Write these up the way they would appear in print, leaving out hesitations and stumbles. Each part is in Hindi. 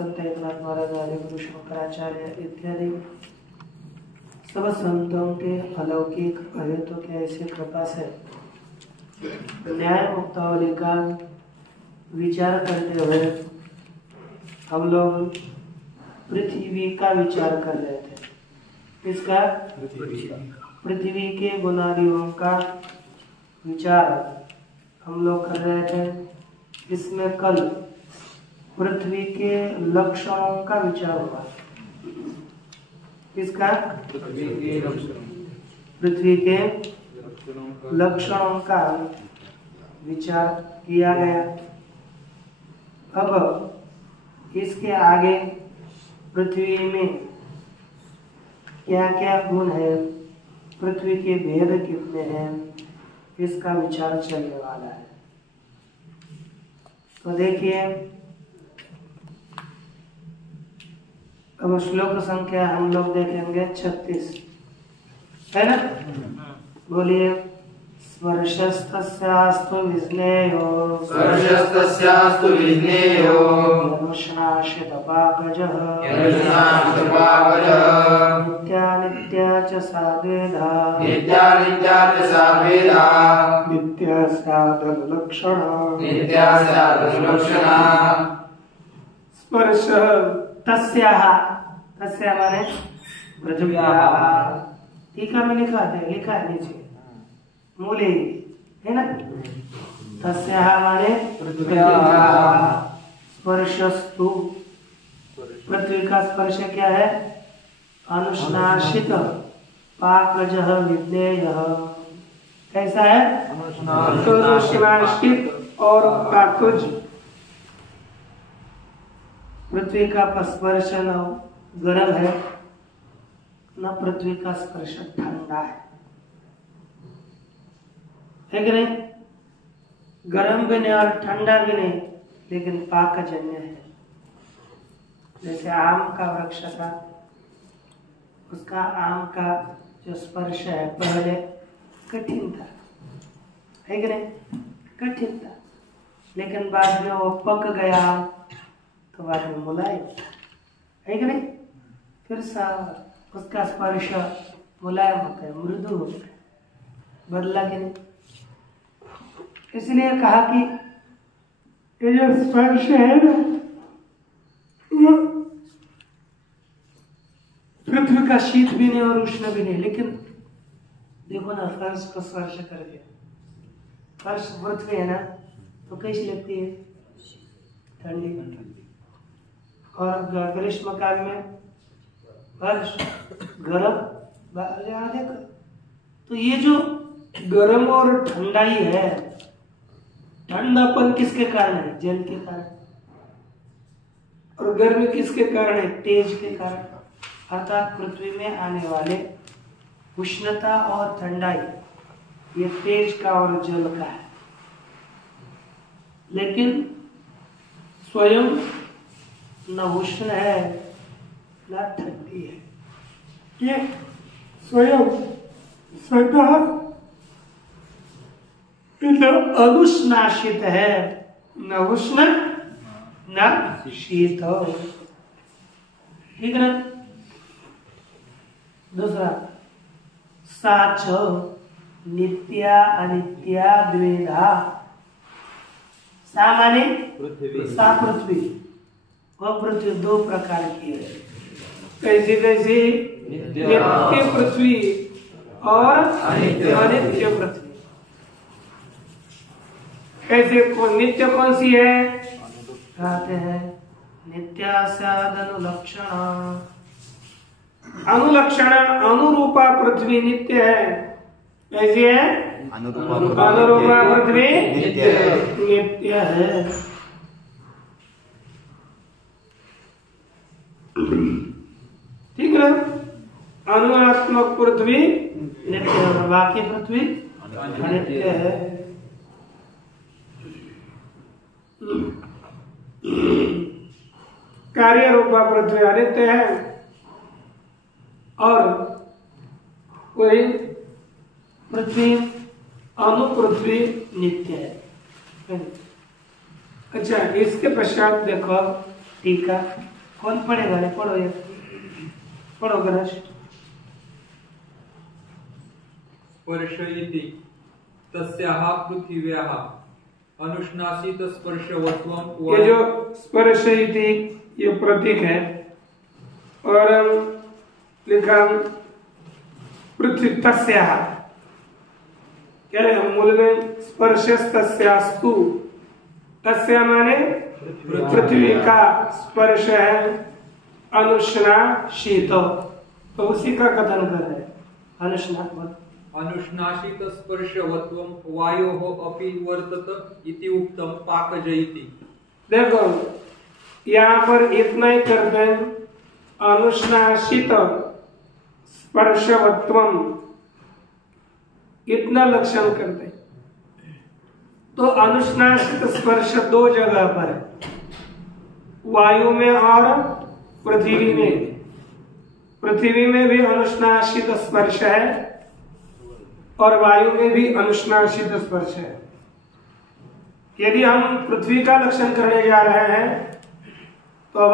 संत एकनाथ महाराज, आदि गुरु शंकराचार्य इत्यादि सब संतों के अलौकिक अहेतुक की ऐसी कृपा से न्याय मुक्तावली का विचार करते हुए हम लोग पृथ्वी का विचार कर रहे थे। इसका पृथ्वी के गुणादियों का विचार हम लोग कर रहे थे। इसमें कल पृथ्वी के लक्षणों का विचार हुआ। इसका पृथ्वी के लक्षणों का विचार किया गया। अब इसके आगे पृथ्वी में क्या क्या गुण है, पृथ्वी के भेद कितने हैं, इसका विचार चलने वाला है। तो देखिए, अब श्लोक संख्या हम लोग देखेंगे 36, है ना? बोलिए। स्पर्शस्तस्यास्तु विज्ञेयो यनुष्णाशितपाकजः नित्या च साद्वेधा नित्या स्यादनुलक्षणा। स्पर्श तस्याः, तस्या माने पृथ्व्याः। टीका में लिखा है नीचे मूले, है ना? तस्याः माने पृथ्व्याः। स्पर्शस्तु, पृथ्वी का स्पर्श क्या है? अनुष्णाशित पाकजः विज्ञेयः। कैसा है? अनुष्णाशित और पाकज। पृथ्वी का स्पर्श न गर्म है, न पृथ्वी का स्पर्श ठंडा है कि नहीं? गर्म भी नहीं और ठंडा भी नहीं, लेकिन पाकजन्य है। जैसे आम का वृक्ष था, उसका आम का जो स्पर्श है पहले कठिन था, है कि नहीं? कठिन था, लेकिन बाद में वो पक गया तो बाद में मुलायम है कि नहीं? फिर उसका स्पर्श मुलायम होता है, मृदु होता है, बदला कि नहीं? इसलिए कहा कि ये जो स्पर्श है ना, पृथ्वी का शीत भी नहीं और उष्ण भी नहीं। लेकिन देखो ना, फर्श को स्पर्श करके, फर्श पृथ्वी है ना, तो कैसी लगती है? ठंडी। और ग्रीष्म काल में फर्श गरम। देखो, तो ये जो गरम और ठंडाई है, ठंडापन किसके कारण है? जल के कारण। और गर्मी किसके कारण है? तेज के कारण। अर्थात पृथ्वी में आने वाले उष्णता और ठंडाई, ये तेज का और जल का है। लेकिन स्वयं न उष्ण है न ठंडी है, ये स्वयं स्वतः अनुष्णाशित है, न उष्ण न शीत। ठीक है ना? दूसरा, साच नित्या अनित्या द्वेधा। सा माने सा पृथ्वी, वह पृथ्वी दो प्रकार की है। कैसी कैसी? नित्य पृथ्वी और अनित्य पृथ्वी। कैसे? नित्य कौन सी है? कहते हैं नित्या स्यादनुलक्षणा। अनुलक्षण, अनुरूपा पृथ्वी नित्य है। कैसी है? अनुरूपा पृथ्वी नित्य है। ठीक है? अनुनात्मक पृथ्वी नित्य है, बाकी पृथ्वी अनित्य है। कार्य रूपा पृथ्वी अनित्य है और वही पृथ्वी अनुपृथ्वी नित्य है। अच्छा, इसके पश्चात देखो टीका कौन पढ़ेगा? रे पढ़ो, ये पढ़ो गणेश। स्पर्शयति तस्याः पृथिव्याः अनुष्णासित स्पर्शवत्वं। ये जो स्पर्शयति ये प्रतीक है और लिखा पृथ्वी तस्याः, क्या है मूल में? स्पर्शस्तस्यास्तु, तस्या माने पृथ्वी का स्पर्श है, अनुष्णाशित, तो उसी का कथन कर रहे हैं। अनुष्णासित स्पर्शवत्वं वायोः अपि वर्तत इति उक्तं पाकज इति। देखो यहाँ पर इतना ही करते हैं, अनुष्णासित स्पर्शवत्वम, इतना लक्षण करते हैं। तो अनुष्णासित स्पर्श दो जगह पर है, वायु में और पृथ्वी में। पृथ्वी में भी अनुष्णासित स्पर्श है और वायु में भी अनुष्णासित स्पर्श है। यदि हम पृथ्वी का लक्षण करने जा रहे हैं तो अब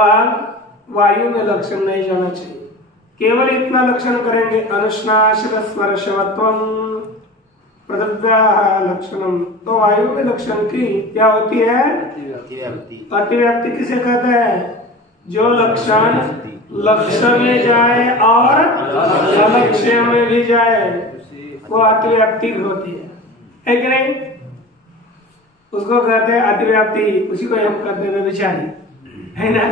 वायु में लक्षण नहीं जाना चाहिए, केवल इतना लक्षण करेंगे, अनुष्णासित स्पर्शवत्वम पृथ्व्याः लक्षणम। तो वायु में लक्षण की क्या होती है? अतिव्याप्ति किसे कहते हैं? जो लक्षण लक्ष्य में जाए और अलक्ष्य में भी जाए, वो अतिव्याप्ति होती है कि नहीं? उसको कहते हैं अतिव्याप्ति, उसी को हम कहते हैं विचारी, है ना?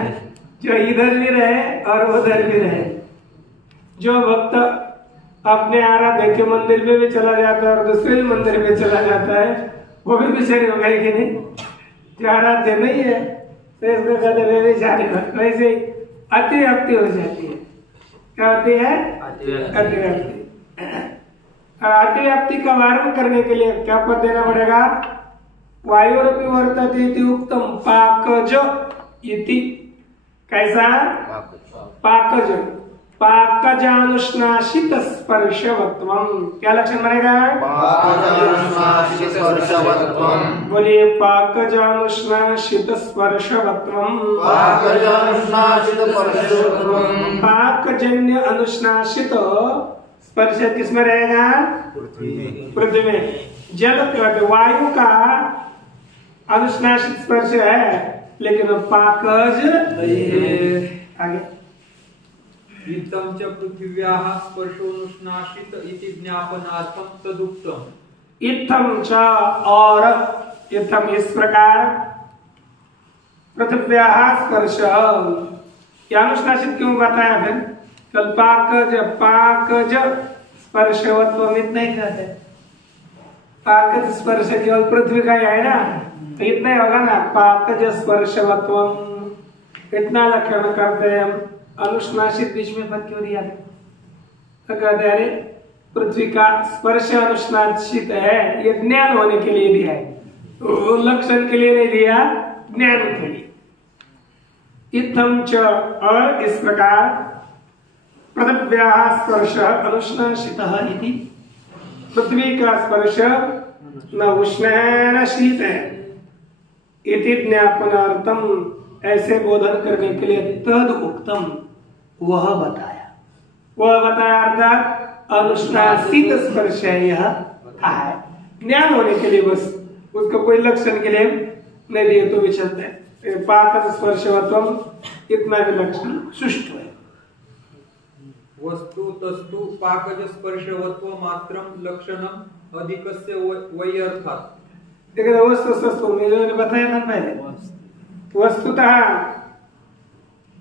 जो इधर भी रहे और उधर भी रहे। जो भक्त अपने आराध्य के मंदिर में भी चला जाता है और दूसरे मंदिर में चला जाता है, वो भी विचारी होगा कि नहीं? जो आराध्य नहीं है तो इसको कहते हैं विचारी। वैसे ही अतिव्याप्ति हो जाती है। क्या होती है? अतिव्याप्ति। अतिव्याप्ति का वारण करने के लिए क्या पद देना पड़ेगा? वायुरपि वर्तते इति उक्तम पाकज इति। कैसा? पाकज, पाकजानुष्णासित स्पर्शवत्वम। क्या लक्षण बनेगा? पाकजानुष्णासित स्पर्शवत्वम। बोलिए पाकजानुष्णासित स्पर्शवत्वम। पाकजानुष्णासित स्पर्शवत्वम। पाकजन्य अनुष्णासित स्पर्श किसमें रहेगा? पृथ्वी में। जल वायु का अनुष्णासित स्पर्श है, लेकिन पाकज आगे इत्थं च पृथिव्याः स्पर्शोनुष्णासित इति ज्ञापनार्थं तदुक्तम्। इत्थं च, और इत्थम इस प्रकार, पृथिव्याः स्पर्श, अनुष्णासित क्यों बताया? फिर कल पाकज स्पर्शवत्व इतना ही कहते हैं। पाकज स्पर्श केवल पृथ्वी का ही है ना, तो इतना ही होगा ना, पाकज स्पर्शवत्व, इतना लक्षण करते हैं। अनुष्णासित बीच में पद क्यों दिया? तो कहते हैं पृथ्वी का स्पर्श अनुष्णासित है, ये ज्ञान होने के लिए दिया है, तो लक्षण के लिए नहीं दिया, ज्ञान के लिए। इत्थं च, और इस प्रकार, पृथिव्याः स्पर्श अनुष्णासितः इति, पृथ्वी का स्पर्श न उष्ण है न शीत है, इति ज्ञापनार्थम, ऐसे बोधन करने के लिए तद उक्तम, वह बताया अर्थात अनुष्णासित स्पर्श है, यह कहा है। ज्ञान होने के लिए बस, उसका कोई लक्षण के लिए नहीं दिए तो भी चलते हैं। पाकज स्पर्शवत्वम इतना भी लक्षण सुष्ट है। वस्तु तस्तु पाकज स्पर्शवत्व मात्रम लक्षणम अधिकस्य वै अर्थात। देखिए वस्तु तस्तु मैंने बताया था पहले, वस्तुतः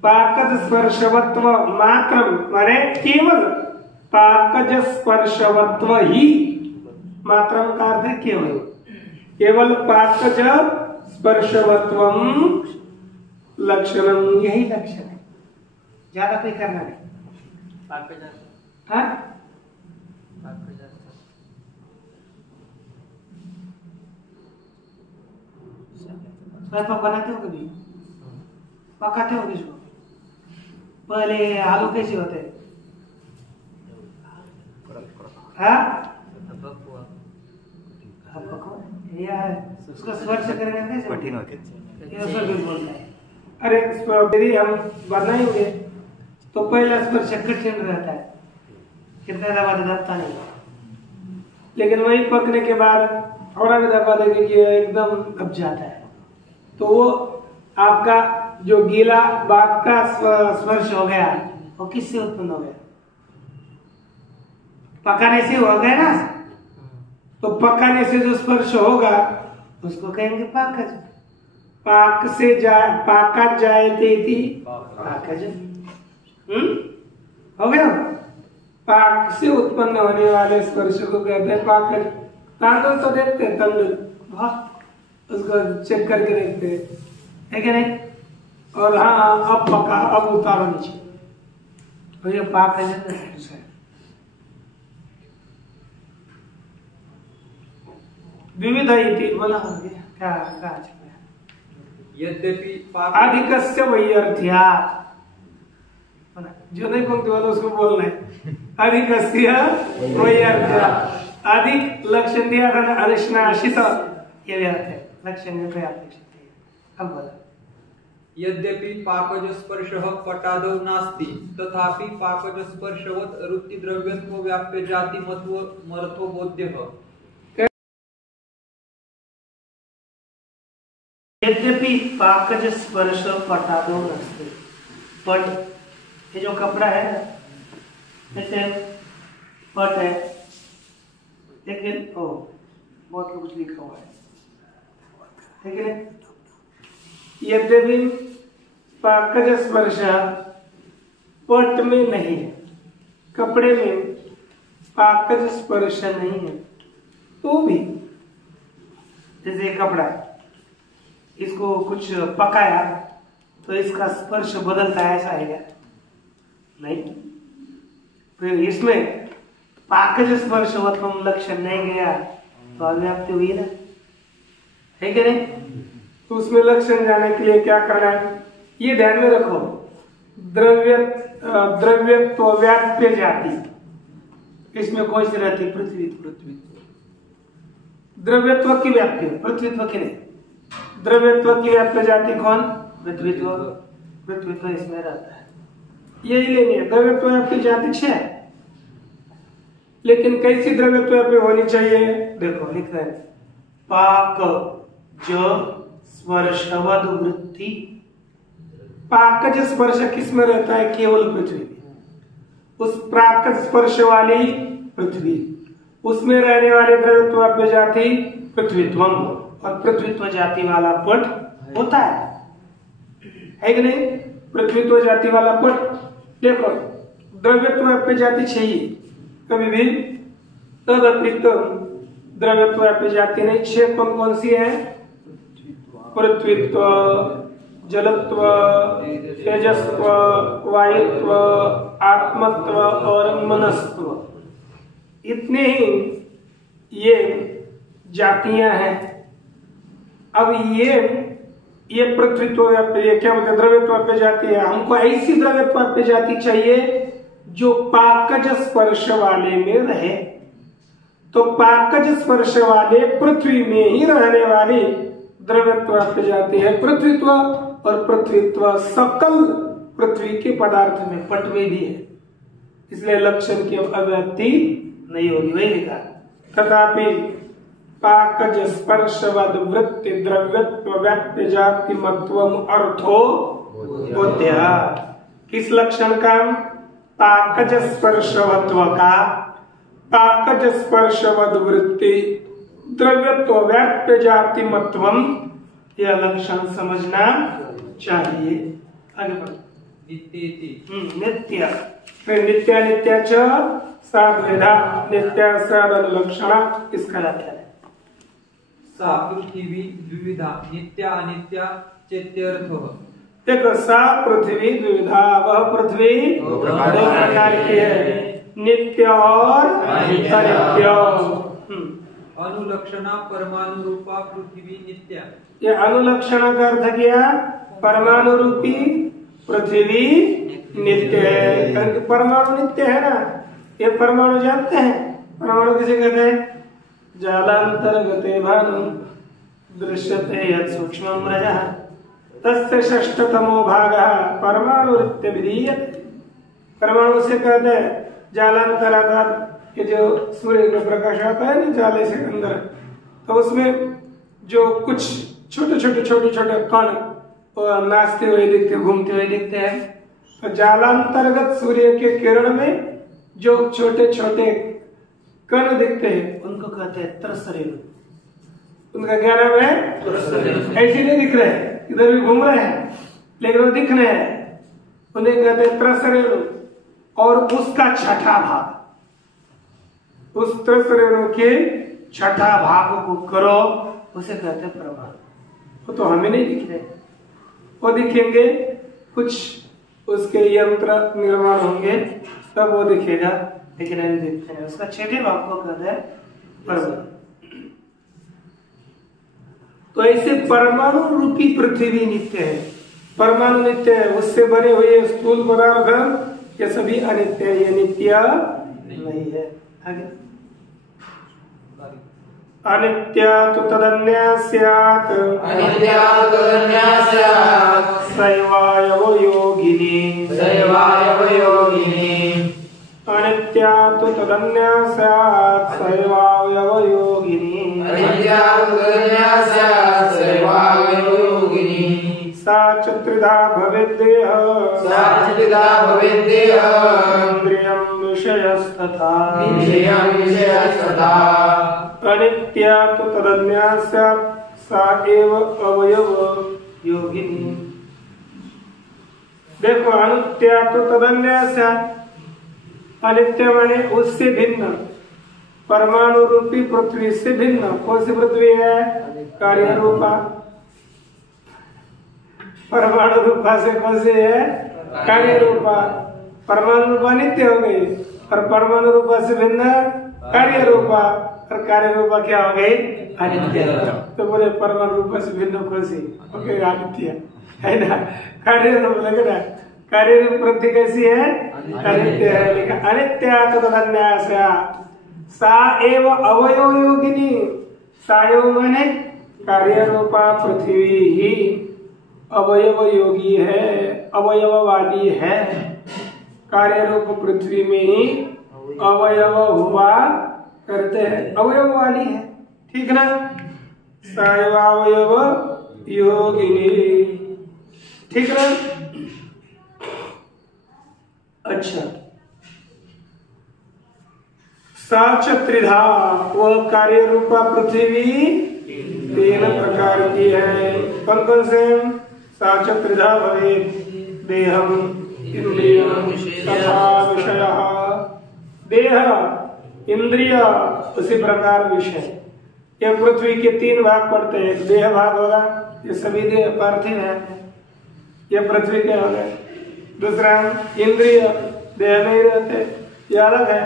पाकज स्पर्शवत्व मात्रम माने केवल पाकज स्पर्शवत्व ही, मात्रम का अर्थ है केवल, केवल पाकज स्पर्शवत्वम लक्षणम, यही लक्षण है, ज्यादा कोई करना नहीं। हाँ? बनाते हो कभी? पकाते हो किसको? पहले आलू कैसे होते हैं? उसका स्पर्श करेंगे कैसे? कठिन होते हैं। अरे यदि हम बनाएंगे तो पहला स्पर्श कठिन रहता है, कितना दबा दबता नहीं, लेकिन वही पकने के बाद थोड़ा भी दबा देंगे कि एकदम दब जाता है। तो वो आपका जो गीला बात का स्पर्श हो गया वो किससे उत्पन्न हो गया? पकाने से हो गया ना। तो पकाने से जो स्पर्श होगा उसको कहेंगे पाकज। पाक से पाका जायते थी पाकज। हो गया। पाक से उत्पन्न होने वाले स्पर्श को कहते हैं पाकज। तांदुल तो देखते हैं, तंदुल उसको चेक करके देखते हैं, है क्या नहीं? और हाँ अब पका, अब उतारो नीचे, तो ये पाकज है। विविध इति बोला क्या यद्यपि अधिकस्य वैयर्थ्यात्, जो नहीं पंक्ति वाला उसको बोलना है। अधिकस्य वैयर्थ्यात्, अधिक लक्षण दिया था ना, अनिष्णाशित, ये व्यर्थ है, लक्षण नहीं अपेक्षित है। अब बोला यद्यपि पाकज स्पर्शः पटादौ नास्ति तथापि पाकज स्पर्शवत् रुत्ति द्रव्यत्व व्याप्य जाति मर्थो बोध्यः। यद्यपि पाकज स्पर्श पटादौ नास्ति, पट ये जो कपड़ा है जैसे पट है, लेकिन ओ बहुत कुछ लिखा हुआ है, ठीक है। यद्यपि पाकज स्पर्श पट में नहीं है, कपड़े में पाकज स्पर्श नहीं है, तो भी जैसे कपड़ा है, इसको कुछ पकाया तो इसका स्पर्श बदलता है, ऐसा है क्या? नहीं। फिर इसमें पाकज स्पर्शवत्वम लक्षण नहीं गया तो अव्याप्ति हुई ना, है क्या नहीं? तो उसमें लक्षण जाने के लिए क्या करना है, ये ध्यान में रखो। द्रव्यत्व व्याप्य जाति, इसमें कौन सी रहती? पृथ्वी। द्रव्यत्व की व्याप्ति, पृथ्वीत्व की नहीं। द्रव्यत्व की व्याप्य जाति कौन? पृथ्वीत्व इसमें रहता है, यही लेनी है। द्रव्यत्व व्याप्य जाति 6 है, लेकिन कैसी द्रव्यत्व व्याप्य होनी चाहिए? देखो लिख रहे हैं, पाक ज स्पर्शवद वृत्ति। पाकज स्पर्श किस में रहता है? केवल पृथ्वी में। उस पाकज स्पर्श वाली पृथ्वी, उसमें रहने वाली द्रव्यत्व व्याप्य जाति पृथ्वीत्व, और पृथ्वीत्व जाति वाला पट होता है कि नहीं? पृथ्वीत्व जाति वाला पट देखो, द्रव्यत्व व्याप्य जाति चाहिए कभी भी, तद अतिरिक्त द्रव्यत्व व्याप्य जाति नहीं। 6 कौन सी है? पृथ्वीत्व, जलत्व, तेजस्व, वायुत्व, आत्मत्व और मनस्त्व। इतने ही ये जातियां हैं। अब ये पृथ्वीत्व व्याप्य, क्या बोलते हैं? द्रव्यत्व व्याप्य जाति है। हमको ऐसी द्रव्यत्व व्याप्य जाति चाहिए जो पाकज स्पर्श वाले में रहे। तो पाकज स्पर्श वाले पृथ्वी में ही रहने वाली द्रव्यत्व व्याप्य जाति है पृथ्वीत्व, और पृथ्वीत्व सकल पृथ्वी के पदार्थ में, पट में भी है, इसलिए लक्षण की अव्याप्ति नहीं होगी। वही लिखा, तथापि पाकज स्पर्शवद वृत्ति द्रव्यत्व व्याप्य जाति मत्वम अर्थो बोध्यः। किस लक्षण का? पाकज स्पर्शवत्व का, पाकज स्पर्शवद वृत्ति द्रव्यत्व व्याप्य जाति मत्वम, यह लक्षण समझना चाहिए। आगे बढ़ो। नित्य, फिर नित्य च साद्वेधा, नित्य सादनुलक्षणा, इसका व्याख्या है। सा पृथ्वी द्विविधा, नित्या अनित्या चेत्यर्थः। देखो, सा पृथ्वी द्विविधा, वह पृथ्वी दो प्रकार की है, नित्य और अनित्य। अनुलक्षणा परमाणु रूपा पृथ्वी नित्या। ये अनुलक्षणा का अर्थ किया, परमाणु रूपी पृथ्वी नित्य है, क्योंकि परमाणु नित्य है ना। ये परमाणु जानते हैं, परमाणु किसे कहते हैं? जालांतर्गते भानु दृश्यते यत् सूक्ष्मं रजः तस्य षष्ठतमो भागः परमाणुरित्य विधीयते। परमाणु से कहते हैं जालांतराधार, ये जो सूर्य का प्रकाश आता है ना जाले से अंदर, तो उसमें जो कुछ छोटे छोटे कण नाचते हुए दिखते, घूमते हुए दिखते हैं। तो जालांतर्गत सूर्य के किरण में जो छोटे छोटे कण दिखते हैं उनको कहते हैं त्रसरेणु। उनका क्या नाम है? ऐसे नहीं दिख रहे हैं, इधर भी घूम रहे हैं लेकिन वो दिख रहे हैं, उन्हें कहते हैं त्रसरेणु। और उसका छठा भाग, उस त्रसरेणु के छठा भाग को करो, उसे कहते हैं परमाणु। वो तो हमें नहीं दिख रहे, वो दिखेंगे, कुछ उसके यंत्र निर्माण होंगे तब वो दिखेगा, लेकिन अभी दिखते हैं। उसका छठे भाग को कहते हैं परमाणु। तो ऐसे परमाणु रूपी पृथ्वी नित्य है, परमाणु नित्य है, उससे बने हुए स्थूल पदार्थ ये सभी अनित्य है, ये नित्य नहीं है। आगे अनित्य तो तदन्य स्यात्, अनित्य तदन्य स्यात्, सैवायव योगिनी, सैवायव योगिनी। अनित्य तो तदन्य स्यात्, सैवायव योगिनी, अनित्य तदन्य स्यात्, सैवायव योगिनी। सा च त्रिधा भवेद्देह, सा च त्रिधा भवेद्देह, इंद्रियं विषयस्तथा, इंद्रियं विषयस्तथा। अनित्या तो तदन्या स्यात्, सा एव अवयव योगिनी। देखो अनित्या तो तदन्या स्यात्, अनित्य माने उससे भिन्न, परमाणु रूपी पृथ्वी से भिन्न। कौन सी पृथ्वी है? कार्य रूपा। परमाणु रूपा से कौन सी है? कार्य रूपा। परमाणु रूपा नित्य हो गई और परमाणु रूपा से भिन्न कार्य रूपा, और कार्य रूपा क्या हो गई? अनित्य। तो बोले परमाणु रूपा से भिन्न कौन सी? ओके अनित्य है ना। कार्य रूप लगे ना, कार्य रूप पृथ्वी कैसी है? अनित्य है। लेकिन अनित्य तो तदन्यास, सा एव अवयव योगिनी। सायो माने कार्य रूपा पृथ्वी ही अवयव योगी है, अवयववादी है। कार्य रूप पृथ्वी में ही अवयव हुआ करते हैं, अवयववादी है, ठीक ना। सायवावयव योगिनी, ठीक ना। अच्छा, साच त्रिधा, वह कार्य रूपा पृथ्वी 3 प्रकार की है। कौन कौन से? साच त्रिधा भवे देहम इंद्रियम तथा विषयः। देह, इंद्रिय, उसी प्रकार विषय। ये पृथ्वी के 3 भाग पड़ते हैं। एक देह भाग होगा, ये सभी देह पार्थिव है, ये पृथ्वी के हो गए। दूसरा इंद्रिय, देह में ही रहते, ये अलग है।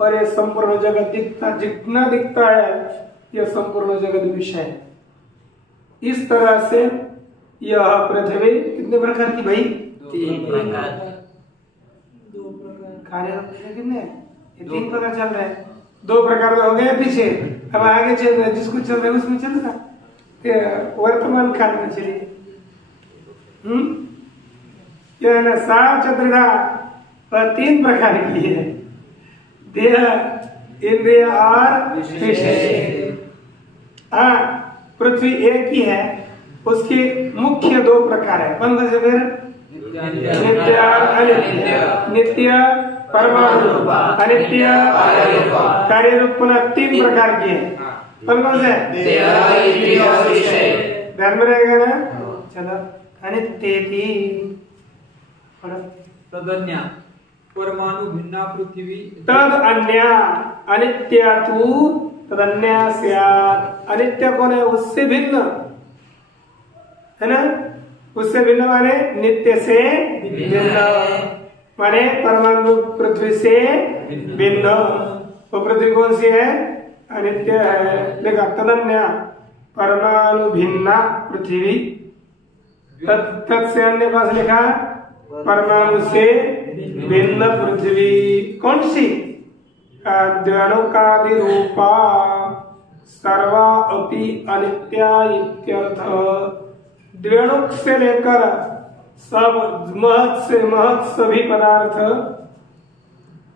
और ये संपूर्ण जगत दिखता, जितना दिखता है यह संपूर्ण जगत विषय है। इस तरह से यह पृथ्वी कितने प्रकार की भाई? 3 प्रकार। 2 प्रकार। कार्य कितने? ये 3 प्रकार चल रहे हैं। 2 प्रकार हो गए पीछे, अब आगे चल रहे, जिसको चल रहे उसमें चल रहा। वर्तमान काल में चलिए। यह है ना सा चतुर्धा, वह 3 प्रकार की है, देह, इंद्रिय और विषय। हाँ, पृथ्वी एक ही है, उसके मुख्य 2 प्रकार है। कौन से? फिर नित्य और अनित्य। नित्य परमाणु, अनित्य कार्य रूप। पुनः 3 प्रकार की है। कौन कौन से? ध्यान में रहेगा ना। चलो, अनित्य तदन्या परमाणु भिन्ना पृथ्वी। तद अन्य, अनित्य तू तदन्य स्यात्। अनित्य कौन है? उससे भिन्न है ना। उससे भिन्न माने नित्य से भिन्न, माने परमाणु पृथ्वी से भिन्न। वो पृथ्वी कौन सी है? अनित्य है। देखा, तदन्य परमाणु भिन्ना पृथ्वी। तत् से अन्य पास लिखा परमाणु से भिन्न पृथ्वी। कौन सी? द्वणुकादि रूपा सर्वा अपि अनित्या इत्यर्थ। द्व्यणुक से लेकर सब महत से महत सभी पदार्थ,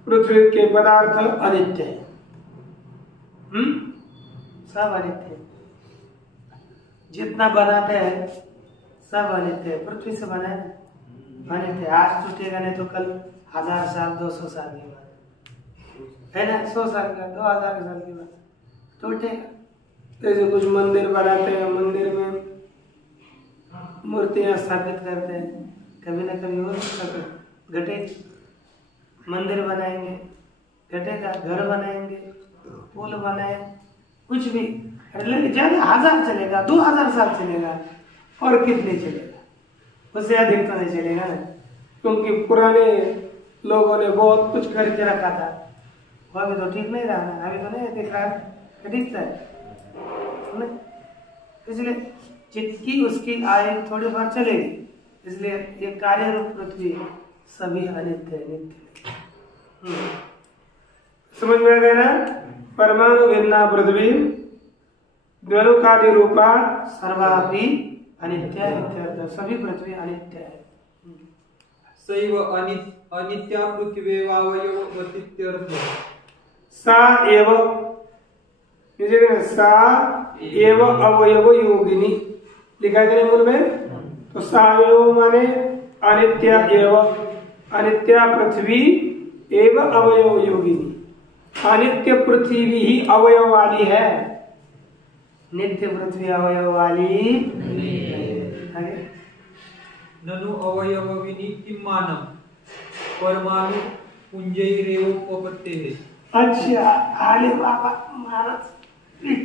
पृथ्वी के पदार्थ अनित्य है। सब अनित्य है। जितना बनाते हैं सब अनित्य है। पृथ्वी से बना है अनित्य। आज टूटेगा नहीं तो कल 1000 साल 200 साल के बाद है ना, 100 साल का 2000 साल के बाद टूटेगा। जैसे कुछ मंदिर बनाते हैं, मंदिर में मूर्तियां स्थापित करते हैं, कभी ना कभी हो घटेगी। मंदिर बनाएंगे घटेगा, घर बनाएंगे, पुल बनाए, कुछ भी ज्यादा 1000 चलेगा, 2000 साल चलेगा, और कितने चलेगा, उससे अधिक तो नहीं चलेगा ना, क्योंकि पुराने लोगों ने बहुत कुछ करके रखा था। वो अभी तो ठीक नहीं रहा ना, अभी तो नहीं दिख रहा, दिखता है। इसलिए जितनी उसकी आयु थोड़ी बार चलेगी, इसलिए ये कार्य रूप पृथ्वी सभी अनित्य नित्य। समझ में आ गया ना? परमाणु भिन्ना पृथ्वी द्वैलोकादि रूपा सर्वापि अनित्य है। सभी पृथ्वी अनित्य है। सैव अनित्या पृथ्वीवावयो गतित्यर्थ। सा एव सा एव अवयव योगिनी लिखा गया मूल में। तो सा एव माने अनित्य एव, अनित्या पृथ्वी एव अवयव योगिनी। अनित्य पृथ्वी ही अवयव वाली है, नित्य पृथ्वी अवयव वाली नहीं। ननु अवयवविनी किम्मानम परमाणु पुंजैरेवोपपत्तेः। अच्छा, आले बाबा महाराज,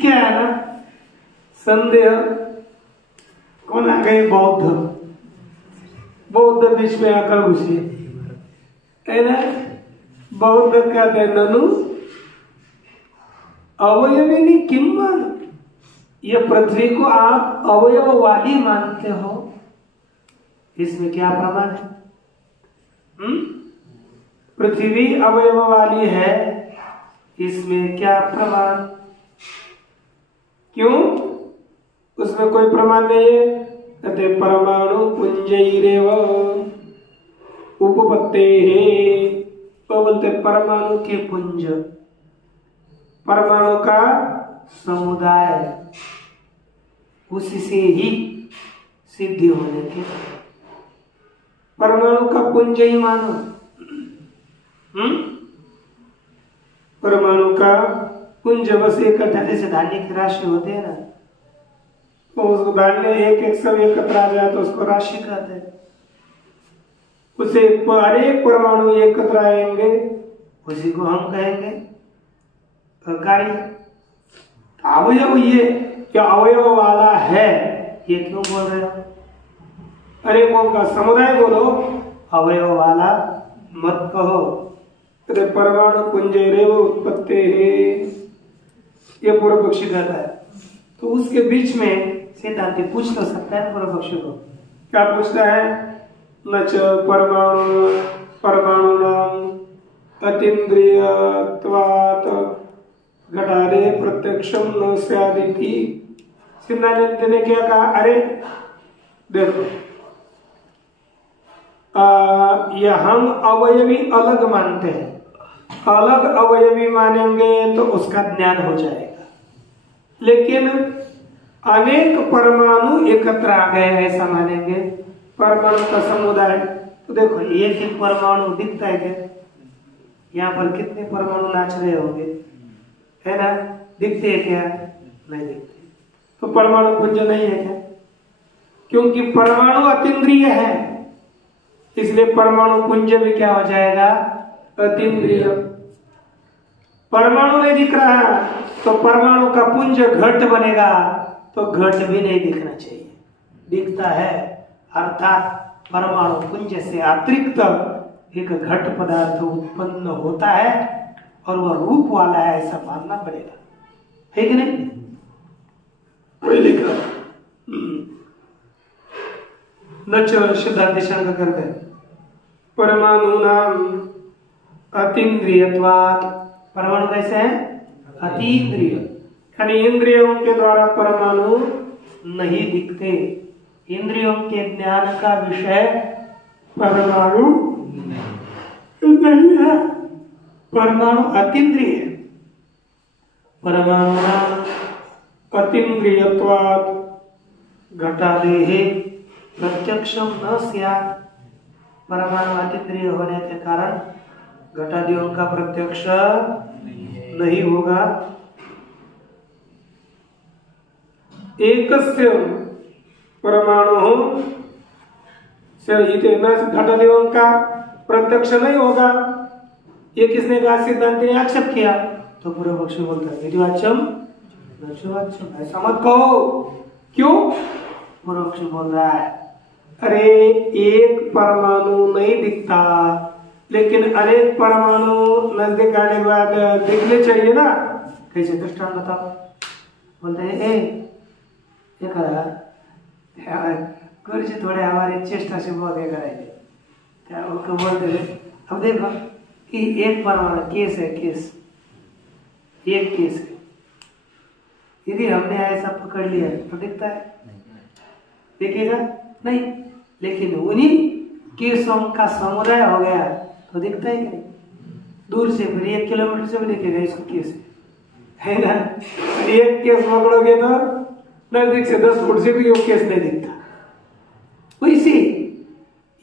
क्या है ना संदेह। कौन आ गए? बौद्ध। बौद्ध बीच में आकर घुसे है ना। बौद्ध कहते हैं ननु अवयविनी किम्मान, ये पृथ्वी को आप अवयव वाली मानते हो, इसमें क्या प्रमाण है? पृथ्वी अवयव वाली है, इसमें क्या प्रमाण? क्यों? उसमें कोई प्रमाण नहीं है। कहते परमाणु पुंजैरेव उपपत्तेः। तो बोलते परमाणु के पुंज, परमाणु का समुदाय, उसी से ही सिद्धि होने के। परमाणु का पुंज ही मानो। परमाणु का पुंज बस इकट्ठा, जैसे धान्य की राशि होते हैं ना, तो उसको धान्य एक एक सब एकत्र आ जाए तो उसको राशि कहते हैं। उसे अनेक परमाणु एकत्र आएंगे, उसी को हम कहेंगे कार्य। अवयव ये क्या अवयव वाला है, ये क्यों बोल रहे हो? अनेकों का समुदाय बोलो, अवयव वाला मत कहो। अरे परमाणु पुंजैरेव उत्पत्तेः, ये पूर्व पक्षी कहता है। तो उसके बीच में सिद्धांति पूछ तो सकता है पूर्व पक्षी को। क्या पूछता है? नच परमाणुनां अतीन्द्रियत्वात् घटादे प्रत्यक्षम न स्यादिति। सिद्धांत ने क्या कहा? अरे देखो, ये हम अवयवी अलग मानते हैं, अलग अवयवी मानेंगे तो उसका ज्ञान हो जाएगा। लेकिन अनेक परमाणु एकत्र आ गए ऐसा मानेंगे, परमाणु का समुदाय। तो देखो एक एक परमाणु दिखता है क्या? यहाँ पर कितने परमाणु नाच रहे होंगे, है ना? दिखते हैं क्या? नहीं दिखते। तो परमाणु पुंज नहीं है क्या? क्योंकि परमाणु अतीन्द्रिय है, इसलिए परमाणु पुंज भी क्या हो जाएगा? अतीन्द्रिय। परमाणु नहीं दिख रहा तो परमाणु का पुंज घट बनेगा, तो घट भी नहीं दिखना चाहिए। दिखता है, अर्थात परमाणु पुंज से अतिरिक्त एक घट पदार्थ उत्पन्न होता है और वह रूप वाला है, ऐसा मानना पड़ेगा, है कि नहीं? कोई लिखा न सिद्धांत शंका करते हैं परमाणु नाम अतीन्द्रियत्वात्। परमाणु कैसे है? अतीन्द्रिय, यानी इंद्रियों के द्वारा परमाणु नहीं दिखते, इंद्रियों के ज्ञान का विषय परमाणु नहीं है। परमाणु अतीन्द्रिय है। परमाणु अतीन्द्रियत्वात् घटादेः प्रत्यक्षम न स्यात्। परमाणु अतीन्द्रिय होने के कारण घटादियों का प्रत्यक्ष नहीं होगा। एकस्य परमाणु से घटादियों का प्रत्यक्ष नहीं होगा। ये किसने कहा? सिद्धांति ने आक्षेप किया। तो पूर्व पक्षी बोलता है विधिवाच्यम नश्यवाच्यम, ऐसा मत कहो। क्यों? पूर्व पक्षी बोल रहा है अरे एक परमाणु नहीं दिखता, लेकिन अनेक परमाणु नजदीक आने के बाद दिखने चाहिए ना। कैसे? दृष्टांत बताओ। बोलते हैं गुरु जी थोड़े हमारे चेष्टा से बहुत कराएंगे। उनको बोलते हैं अब देखो कि एक परमाणु केस है, केस एक केस है। यदि हमने ऐसा पकड़ लिया तो दिखता है? दिखेगा नहीं। लेकिन उन्हीं केसों का समुदाय हो गया तो दिखता है कि नहीं? दूर से फिर 1 किलोमीटर से भी दिखेगा इसको केस है ना। एक केस पकड़ोगे तो नजदीक से 10 फुट से भी वो केस नहीं दिखता। वैसे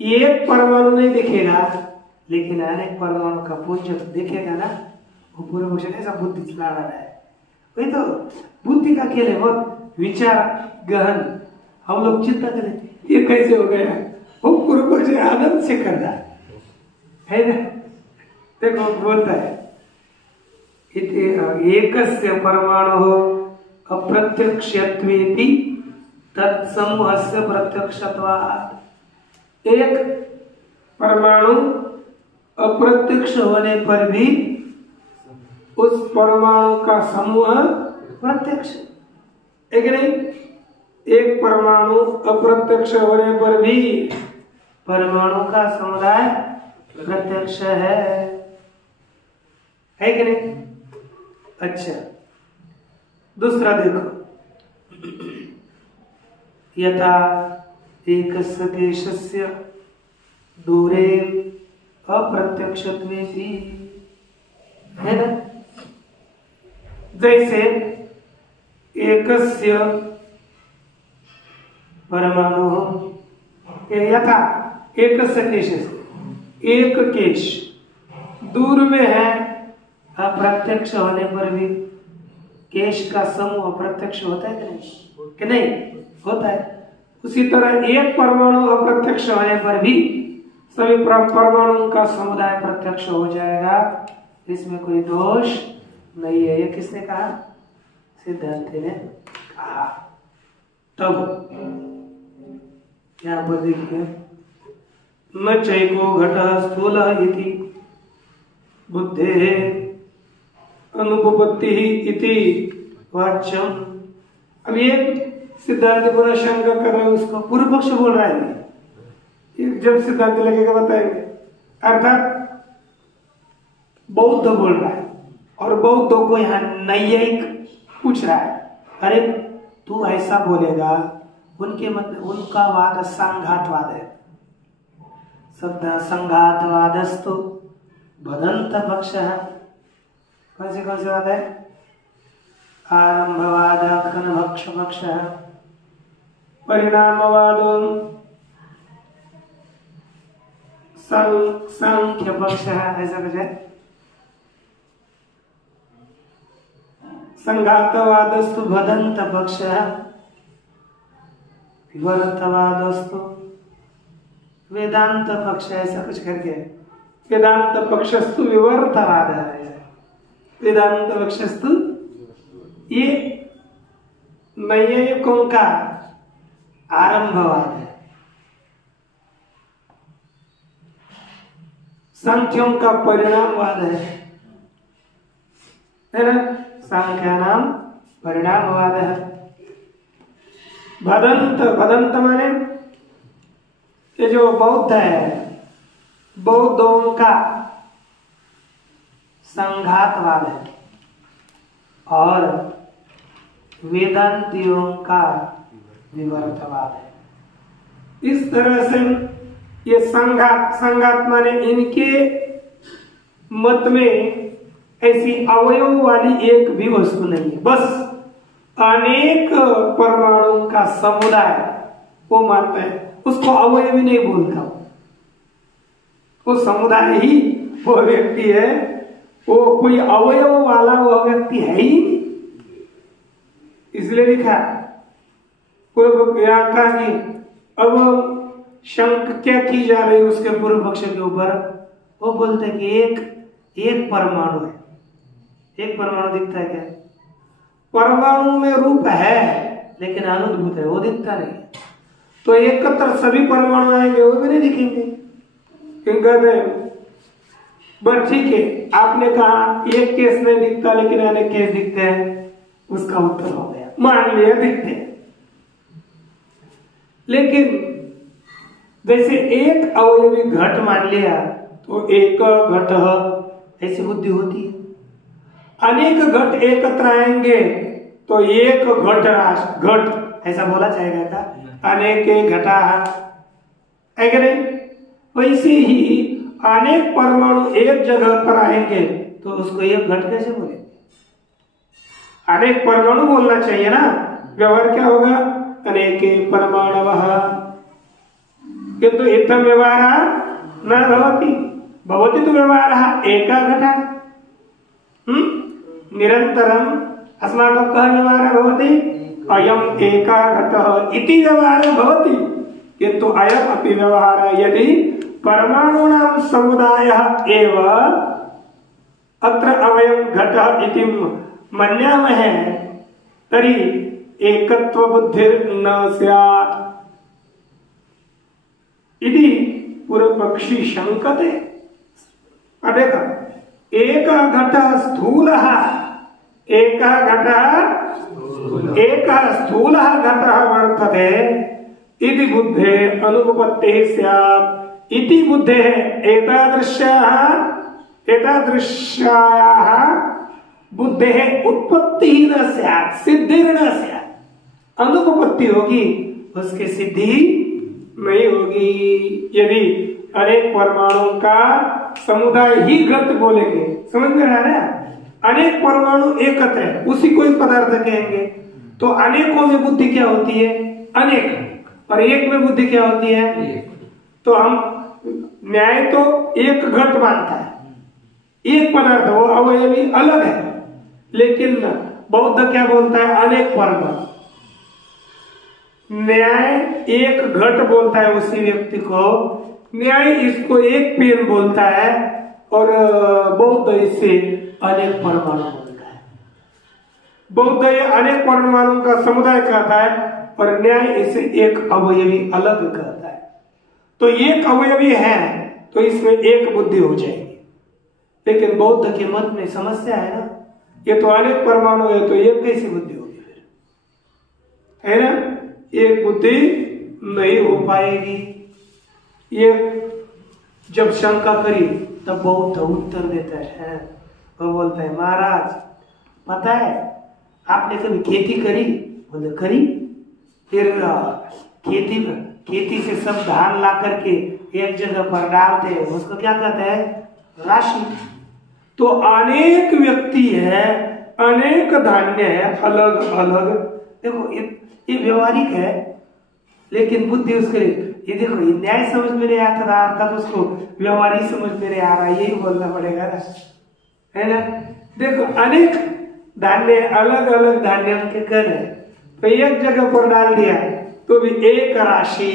एक परमाणु नहीं दिखेगा, लेकिन अनेक परमाणु का पुंज तो दिखेगा ना। वो पूरे पक्ष ऐसा बुद्धि चला रहा है। वही तो बुद्धि का खेल है, बहुत विचार गहन। हम लोग चिंता करें ये कैसे हो गया, वो पूर्व पक्ष आनंद से कर रहा है ना। देखो बोलता है एकस्य परमाणु अप्रत्यक्षत्वेपि तत्समूहस्य प्रत्यक्षत्वात्। एक परमाणु अप्रत्यक्ष होने पर भी उस परमाणु का समूह प्रत्यक्ष है कि नहीं? एक परमाणु अप्रत्यक्ष होने पर भी परमाणु का समुदाय प्रत्यक्ष है कि नहीं? अच्छा, दूसरा देखो, यथा एकस्य देशस्य दूरे अप्रत्यक्षत्वेपि, है ना। जैसे एकस्य परमाणु यथा एकस्य केशस्य, एक केश दूर में है, अप्रत्यक्ष होने पर भी केश का समूह अप्रत्यक्ष होता है कि नहीं? होता है। उसी तरह एक परमाणु अप्रत्यक्ष होने पर भी सभी परमाणुओं का समुदाय प्रत्यक्ष हो जाएगा। इसमें कोई दोष नहीं है। ये किसने कहा? सिद्धांति ने कहा। तब यहाँ पर देखिए, न चैको घटः स्थूलः इति बुद्धेः अनुपपत्तिः इति वाच्यम। अब ये सिद्धांत पूरा शंका कर रहे हैं, उसको पूर्व पक्ष बोल रहा है। जब सिद्धांत लगेगा बताएंगे। अर्थात बौद्ध बोल रहा है, और बौद्धों को यहाँ नैयायिक पूछ रहा है, अरे तू ऐसा बोलेगा? उनके मतलब उनका वाद संघातवाद है। शब्द संघातवादस्तु भदंत पक्ष है। कौन से वाद है? आरंभवाद खनभक्ष पक्ष है, परिणामवाद सांख्य पक्ष है, ऐसा कुछ है। संघातवादस्तु भदंत पक्ष है, विवर्तवादस्तु वेदांत पक्ष, ऐसा कुछ करके। वेदांत पक्षस्तु विवर्तवाद है, वेदांत पक्षस्तु। ये नैयायिकों का आरंभवाद है, सांख्यों का परिणामवाद है ना। सांख्या नाम परिणामवाद है। भदंत, भदंत माने ये जो बौद्ध है, बौद्धों का संघातवाद है, और वेदांतियों का विवर्तवाद है। इस तरह से ये संघात माने इनके मत में ऐसी अवयव वाली एक भी वस्तु नहीं है, बस अनेक परमाणुओं का समुदाय वो मानता है, उसको अवयव ही नहीं बोलता, वो समुदाय ही वो व्यक्ति है, वो कोई अवयव वाला वो व्यक्ति है ही नहीं। इसलिए लिखा यहाँ कहा कि अब शंक क्या की जा रही है उसके पूर्व पक्ष के ऊपर, वो बोलते हैं कि एक परमाणु है, एक परमाणु दिखता है क्या? परमाणु में रूप है लेकिन अनुभूत है, वो दिखता नहीं। तो एकत्र सभी परमाणु आएंगे वो भी नहीं दिखेंगे। बस ठीक है, आपने कहा एक केस नहीं दिखता लेकिन अनेक केस दिखते हैं, उसका उत्तर हो गया, मान लिया दिखते हैं। लेकिन जैसे एक अवयवी घट मान लिया तो एक घट ऐसी बुद्धि होती है, अनेक घट एकत्र आएंगे तो एक घट ऐसा बोला जाएगा क्या? अनेक घटा है कि नहीं? वैसे ही अनेक परमाणु एक जगह पर आएंगे तो उसको एक घट कैसे बोले? अनेक परमाणु बोलना चाहिए ना। व्यवहार क्या होगा? अनेके परमाणवः, किंतु इत्थं व्यवहारः न भवति तो व्यवहारः एका घटा निरन्तरम् अस्माकं कः व्यवहारः भवति? अयम् एका घटः इति व्यवहारः भवति, किन्तु अयम् अपि व्यवहारः यदि परमाणूनां समुदायः एव अत्र अवयं घटः इति मन्यामहे तर्हि एकत्व बुद्धिर्न स्यात् इति पूर्वपक्षी शंकते। देखो, एक घटः स्थूलः, एक स्थूलः घटः वर्तते इति बुद्धेः अनुपपत्तिः स्यात् इति बुद्धेः एतादृश्यायाः बुद्धेः उत्पत्तिः न स्यात् सिद्धिर्न स्यात्। अनुपपत्ति होगी, उसकी सिद्धि नहीं होगी। यदि अनेक परमाणुओं का समुदाय ही घट बोलेंगे, समझ में आ रहा है? अनेक परमाणु एकत्र है, उसी को ही पदार्थ कहेंगे, तो अनेकों में बुद्धि क्या होती है? अनेक, और एक में बुद्धि क्या होती है? तो हम न्याय तो एक घट मानता है, एक पदार्थ, वो अवयवी अलग है, लेकिन बौद्ध क्या बोलता है? अनेक परमाणु। न्याय एक घट बोलता है उसी व्यक्ति को, न्याय इसको एक पेन बोलता है, और बौद्ध इसे अनेक परमाणु बोलता है। बौद्ध ये अनेक परमाणु का समुदाय कहता है और न्याय इसे एक अवयवी अलग कहता है। तो एक अवयवी है तो इसमें एक बुद्धि हो जाएगी, लेकिन बौद्ध के मत में समस्या है ना, ये तो अनेक परमाणु है तो एक कैसी बुद्धि होगी फिर, है ना? एक बुद्धि नहीं हो पाएगी। ये जब शंका करी तब बौद्ध उत्तर देता है, वो बोलता है महाराज पता है आपने कभी खेती करी? बोले करी। फिर खेती से सब धान ला करके एक जगह पर डालते हैं, उसको क्या कहते हैं? राशि। तो अनेक व्यक्ति है, अनेक धान्य है, अलग अलग। देखो ये व्यवहारिक है, लेकिन बुद्धि उसके ये देखो, ये न्याय समझ में नहीं आता था तो उसको व्यवहारिक समझ में नहीं आ रहा, यही बोलना पड़ेगा ना, है ना? देखो अनेक धान्य, अलग अलग धान्य के कर है, तो एक जगह पर डाल दिया तो भी एक राशि,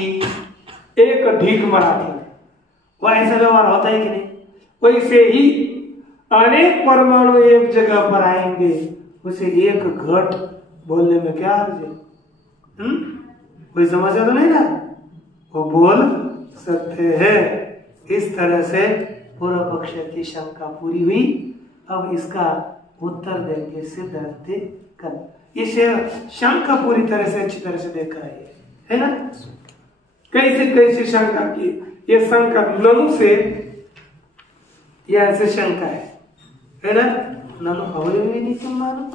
एक ढीक मराठी, वो ऐसा व्यवहार होता है कि नहीं? वैसे ही अनेक परमाणु एक जगह पर आएंगे, उसे एक घट बोलने में क्या अर्थ है? कोई समस्या तो नहीं ना? वो बोल सकते हैं। इस तरह से पूर्व पक्ष की शंका पूरी हुई। अब इसका उत्तर देंगे सिद्धांत कल। इसे शंका पूरी तरह से अच्छी तरह से देखा है ना? कैसे शंका की? ये शंका ननु से यह ऐसे शंका है ना? ननु अवयवी नहीं मानो।